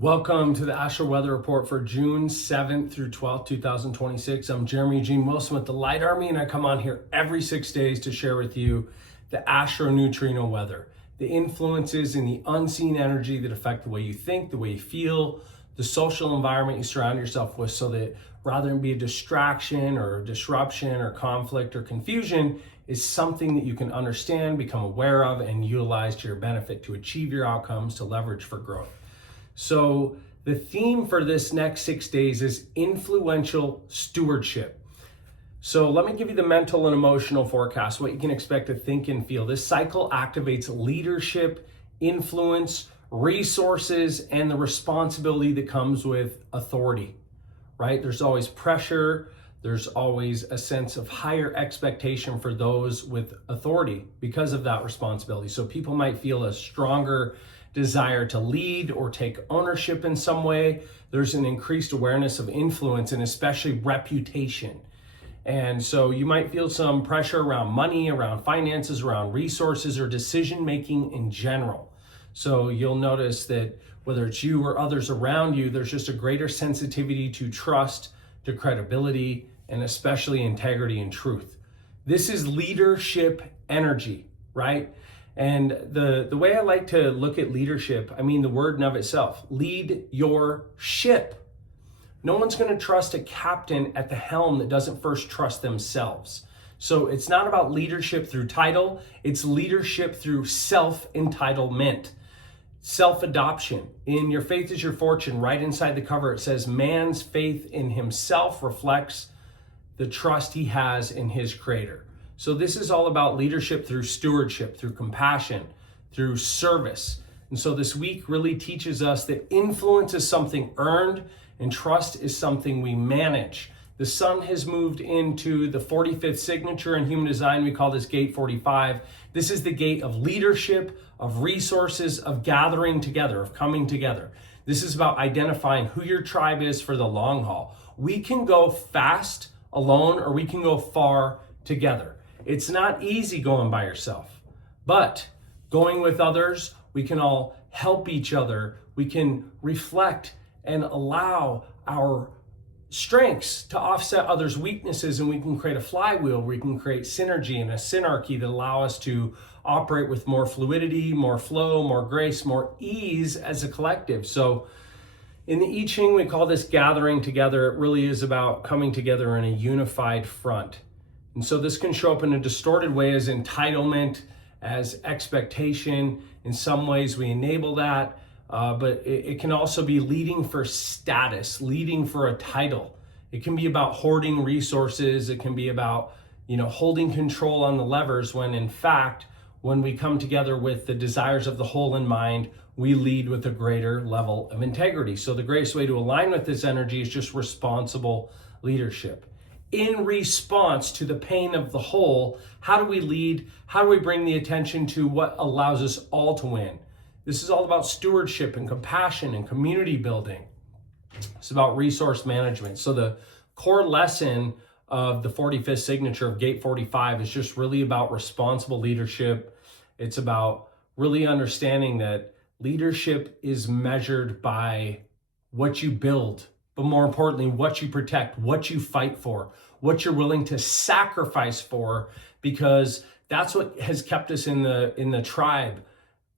Welcome to the Astral Weather Report for June 7th through 12th, 2026. I'm Jeremy Eugene Wilson with the Light Army, and I come on here every 6 days to share with you the astro-neutrino weather, the influences and the unseen energy that affect the way you think, the way you feel, the social environment you surround yourself with, so that rather than be a distraction or a disruption or conflict or confusion, is something that you can understand, become aware of, and utilize to your benefit to achieve your outcomes, to leverage for growth. So the theme for this next 6 days is influential stewardship. So let me give you the mental and emotional forecast, what you can expect to think and feel. This cycle activates leadership, influence, resources, and the responsibility that comes with authority, right? There's always pressure. There's always a sense of higher expectation for those with authority because of that responsibility. So people might feel a stronger desire to lead or take ownership in some way. There's an increased awareness of influence and especially reputation. And so you might feel some pressure around money, around finances, around resources, or decision-making in general. So you'll notice that whether it's you or others around you, there's just a greater sensitivity to trust, to credibility, and especially integrity and truth. This is leadership energy, right? And the way I like to look at leadership, I mean the word in of itself, lead your ship. No one's going to trust a captain at the helm that doesn't first trust themselves. So it's not about leadership through title, it's leadership through self-entitlement, self-adoption. In Your Faith is Your Fortune, right inside the cover, it says, man's faith in himself reflects the trust he has in his creator. So this is all about leadership through stewardship, through compassion, through service. And so this week really teaches us that influence is something earned and trust is something we manage. The sun has moved into the 45th signature in human design. We call this gate 45. This is the gate of leadership, of resources, of gathering together, of coming together. This is about identifying who your tribe is for the long haul. We can go fast alone or we can go far together. It's not easy going by yourself, but going with others, we can all help each other. We can reflect and allow our strengths to offset others' weaknesses, and we can create a flywheel where we can create synergy and a synarchy that allow us to operate with more fluidity, more flow, more grace, more ease as a collective. So in the I Ching, we call this gathering together. It really is about coming together in a unified front. And so this can show up in a distorted way as entitlement, as expectation. In some ways we enable that, but it can also be leading for status, leading for a title. It can be about hoarding resources. It can be about, holding control on the levers when in fact, when we come together with the desires of the whole in mind, we lead with a greater level of integrity. So the greatest way to align with this energy is just responsible leadership. In response to the pain of the whole, how do we lead? How do we bring the attention to what allows us all to win? This is all about stewardship and compassion and community building. It's about resource management. So the core lesson of the 45th signature of Gate 45 is just really about responsible leadership. It's about really understanding that leadership is measured by what you build, but more importantly, what you protect, what you fight for, what you're willing to sacrifice for, because that's what has kept us in the tribe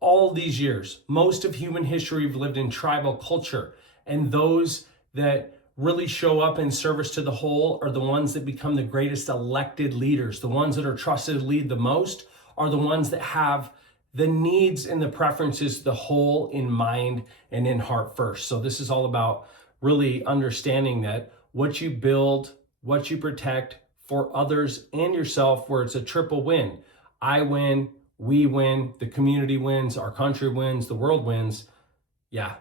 all these years. Most of human history, we've lived in tribal culture, and those that really show up in service to the whole are the ones that become the greatest elected leaders. The ones that are trusted to lead the most are the ones that have the needs and the preferences, the whole in mind and in heart first. So this is all about really understanding that what you build, what you protect for others and yourself, where it's a triple win. I win, we win, the community wins, our country wins, the world wins. Yeah,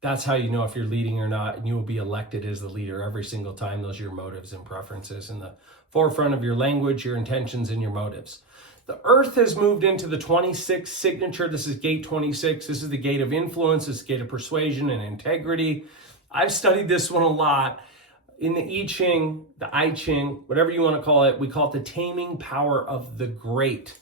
that's how you know if you're leading or not, and you will be elected as the leader every single time. Those are your motives and preferences in the forefront of your language, your intentions, and your motives. The earth has moved into the 26th signature. This is gate 26. This is the gate of influence. This is the gate of persuasion and integrity. I've studied this one a lot. In the I Ching, whatever you want to call it, we call it the taming power of the great.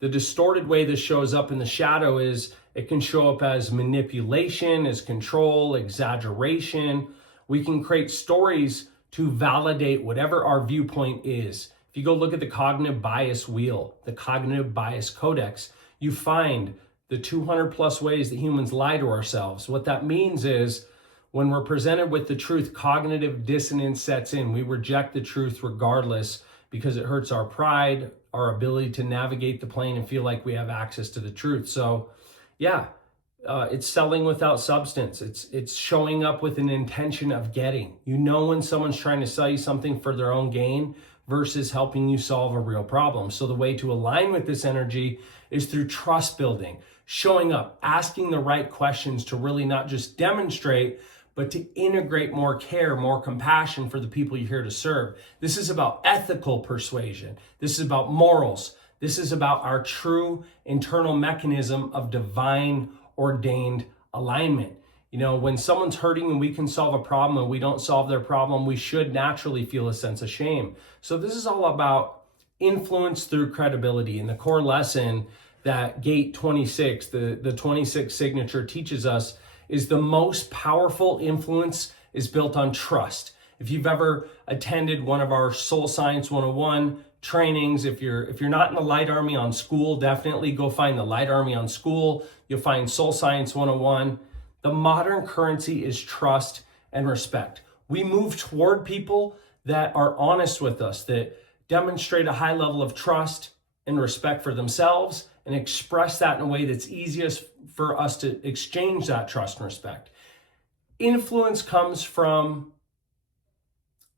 The distorted way this shows up in the shadow is It can show up as manipulation, as control, exaggeration. We can create stories to validate whatever our viewpoint is. If you go look at the cognitive bias wheel, the cognitive bias codex, you find the 200 plus ways that humans lie to ourselves. What that means is when we're presented with the truth, cognitive dissonance sets in. We reject the truth regardless because it hurts our pride, our ability to navigate the plane and feel like we have access to the truth. So yeah, it's selling without substance. It's showing up with an intention of getting. You know when someone's trying to sell you something for their own gain versus helping you solve a real problem. So the way to align with this energy is through trust building, showing up, asking the right questions to really not just demonstrate, but to integrate more care, more compassion for the people you're here to serve. This is about ethical persuasion. This is about morals. This is about our true internal mechanism of divine ordained alignment. You know, when someone's hurting and we can solve a problem and we don't solve their problem, we should naturally feel a sense of shame. So this is all about influence through credibility. And the core lesson that Gate 26, the 26 signature teaches us is the most powerful influence is built on trust. If you've ever attended one of our Soul Science 101 trainings, if you're not in the Light Army on School, definitely go find the Light Army on School. You'll find Soul Science 101. The modern currency is trust and respect. We move toward people that are honest with us, that demonstrate a high level of trust and respect for themselves and express that in a way that's easiest for us to exchange that trust and respect. Influence comes from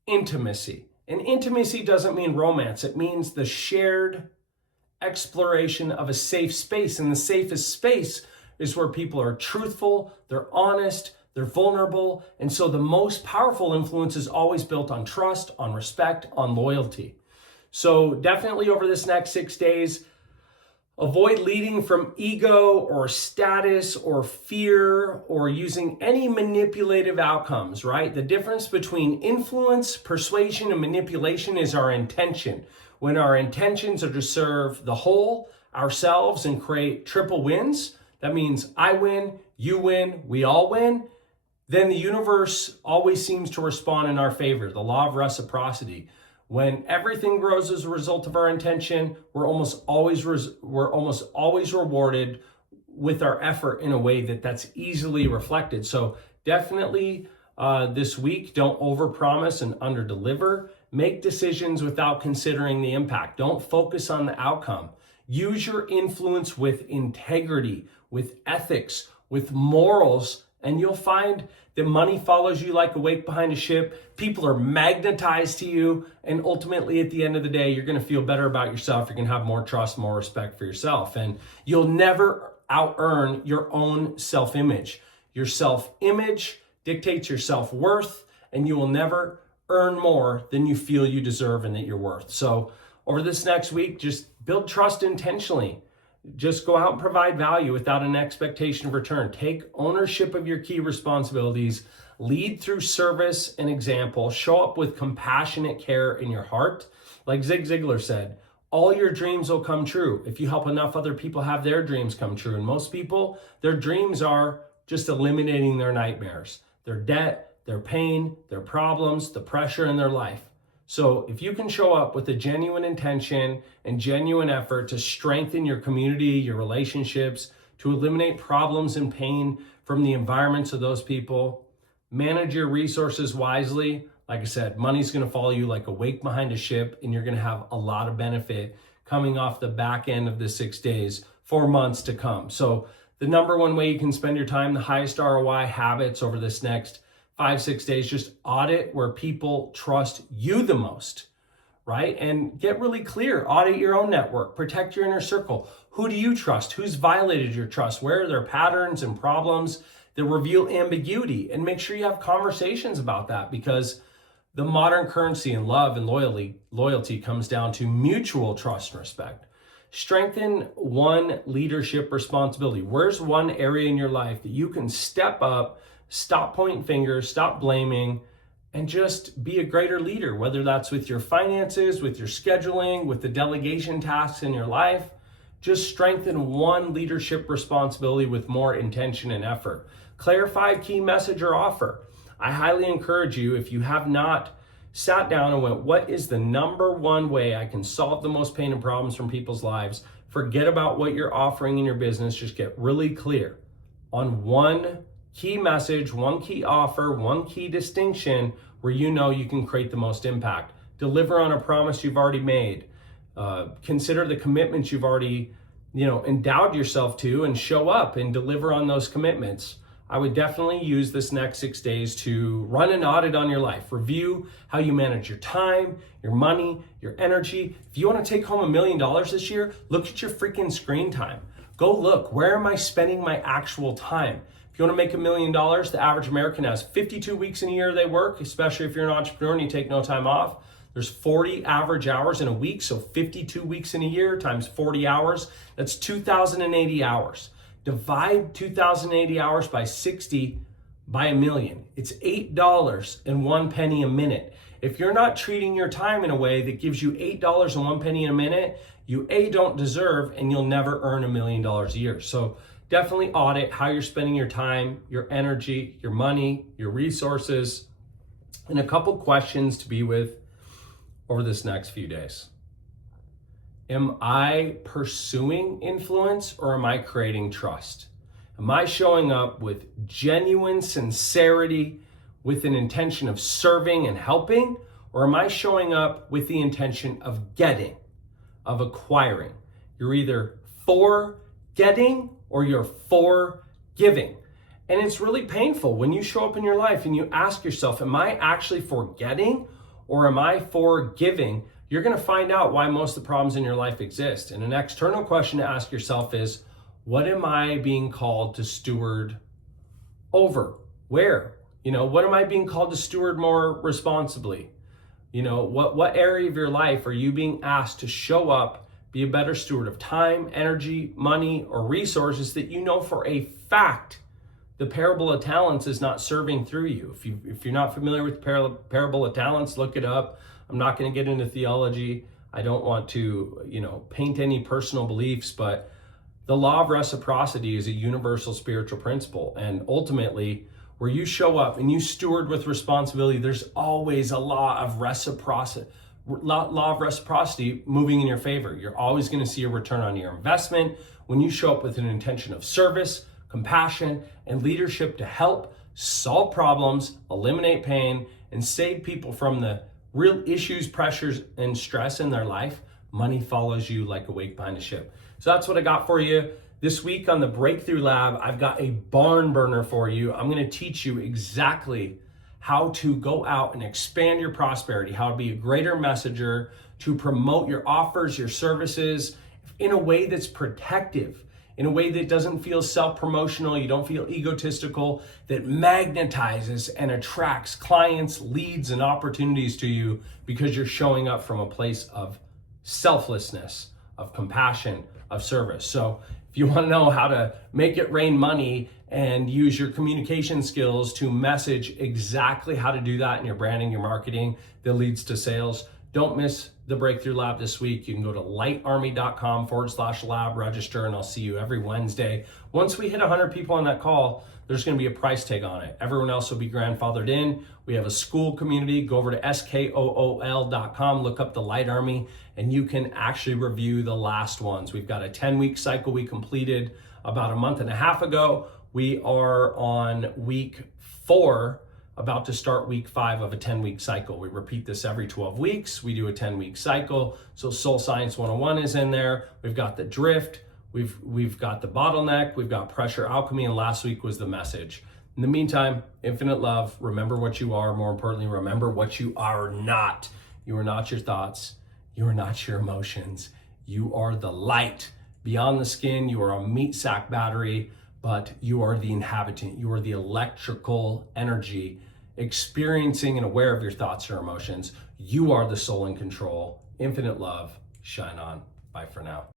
intimacy. And intimacy doesn't mean romance. It means the shared exploration of a safe space. And the safest space is where people are truthful, they're honest, they're vulnerable. And so the most powerful influence is always built on trust, on respect, on loyalty. So definitely over this next 6 days, avoid leading from ego or status or fear or using any manipulative outcomes, right? The difference between influence, persuasion, and manipulation is our intention. When our intentions are to serve the whole, ourselves, and create triple wins, that means I win, you win, we all win, then the universe always seems to respond in our favor, the law of reciprocity. When everything grows as a result of our intention, we're almost always rewarded with our effort in a way that's easily reflected. So definitely this week, don't overpromise and underdeliver. Make decisions without considering the impact. Don't focus on the outcome. Use your influence with integrity, with ethics, with morals, and you'll find that money follows you like a wake behind a ship. People are magnetized to you. And ultimately, at the end of the day, you're going to feel better about yourself. You're going to have more trust, more respect for yourself. And you'll never out-earn your own self-image. Your self-image dictates your self-worth, and you will never earn more than you feel you deserve and that you're worth. So over this next week, just build trust intentionally. Just go out and provide value without an expectation of return. Take ownership of your key responsibilities. Lead through service and example. Show up with compassionate care in your heart. Like Zig Ziglar said, all your dreams will come true if you help enough other people have their dreams come true. And most people, their dreams are just eliminating their nightmares, their debt, their pain, their problems, the pressure in their life. So if you can show up with a genuine intention and genuine effort to strengthen your community, your relationships, to eliminate problems and pain from the environments of those people, manage your resources wisely. Like I said, money's going to follow you like a wake behind a ship, and you're going to have a lot of benefit coming off the back end of the 6 days, 4 months to come. So the number one way you can spend your time, the highest ROI habits over this next 5-6 days, just audit where people trust you the most, right? And get really clear. Audit your own network. Protect your inner circle. Who do you trust? Who's violated your trust? Where are there patterns and problems that reveal ambiguity? And make sure you have conversations about that, because the modern currency in love and loyalty comes down to mutual trust and respect. Strengthen one leadership responsibility. Where's one area in your life that you can step up, stop pointing fingers, stop blaming, and just be a greater leader, whether that's with your finances, with your scheduling, with the delegation tasks in your life. Just strengthen one leadership responsibility with more intention and effort. Clarify key message or offer. I highly encourage you, if you have not sat down and went, what is the number one way I can solve the most pain and problems from people's lives? Forget about what you're offering in your business. Just get really clear on one key message, one key offer, one key distinction where you know you can create the most impact. Deliver on a promise you've already made. Consider the commitments you've already, endowed yourself to, and show up and deliver on those commitments. I would definitely use this next 6 days to run an audit on your life. Review how you manage your time, your money, your energy. If you want to take home $1 million this year, look at your freaking screen time. Go look, where am I spending my actual time? If you want to make $1 million, the average American has 52 weeks in a year they work, especially if you're an entrepreneur and you take no time off. There's 40 average hours in a week, so 52 weeks in a year times 40 hours, that's 2,080 hours. Divide 2,080 hours by 60 by $1 million. It's $8.01 a minute. If you're not treating your time in a way that gives you $8.01 a minute, you don't deserve, and you'll never earn $1 million a year. So definitely audit how you're spending your time, your energy, your money, your resources, and a couple questions to be with over this next few days. Am I pursuing influence, or am I creating trust? Am I showing up with genuine sincerity, with an intention of serving and helping, or am I showing up with the intention of getting, of acquiring? You're either for getting or you're for giving. And it's really painful when you show up in your life and you ask yourself, am I actually for getting or am I for giving? You're going to find out why most of the problems in your life exist. And an external question to ask yourself is, what am I being called to steward over? Where? What am I being called to steward more responsibly? What area of your life are you being asked to show up, be a better steward of time, energy, money, or resources that you know for a fact the parable of talents is not serving through you? If you're not familiar with the parable of talents, look it up. I'm not going to get into theology. I don't want to, paint any personal beliefs, but the law of reciprocity is a universal spiritual principle. And ultimately, where you show up and you steward with responsibility, there's always a law of reciprocity moving in your favor. You're always going to see a return on your investment when you show up with an intention of service, compassion, and leadership to help solve problems, eliminate pain, and save people from the real issues, pressures, and stress in their life. Money follows you like a wake behind a ship. So that's what I got for you. This week on the Breakthrough Lab, I've got a barn burner for you. I'm going to teach you exactly how to go out and expand your prosperity, how to be a greater messenger, to promote your offers, your services in a way that's protective, in a way that doesn't feel self-promotional, you don't feel egotistical, that magnetizes and attracts clients, leads, and opportunities to you because you're showing up from a place of selflessness, of compassion, of service. So if you want to know how to make it rain money and use your communication skills to message exactly how to do that in your branding, your marketing that leads to sales, don't miss the Breakthrough Lab this week. You can go to lightarmy.com/lab, register, and I'll see you every Wednesday. Once we hit 100 people on that call, there's going to be a price tag on it. Everyone else will be grandfathered in. We have a school community. Go over to skool.com, look up the Light Army, and you can actually review the last ones. We've got a 10-week cycle we completed about a month and a half ago. We are on week 4, about to start week 5 of a 10-week cycle. We repeat this every 12 weeks. We do a 10-week cycle. So Soul Science 101 is in there. We've got the drift. We've got the bottleneck. We've got pressure alchemy. And last week was the message. In the meantime, infinite love. Remember what you are. More importantly, remember what you are not. You are not your thoughts. You are not your emotions. You are the light beyond the skin. You are a meat sack battery, but you are the inhabitant. You are the electrical energy experiencing and aware of your thoughts or emotions. You are the soul in control. Infinite love. Shine on. Bye for now.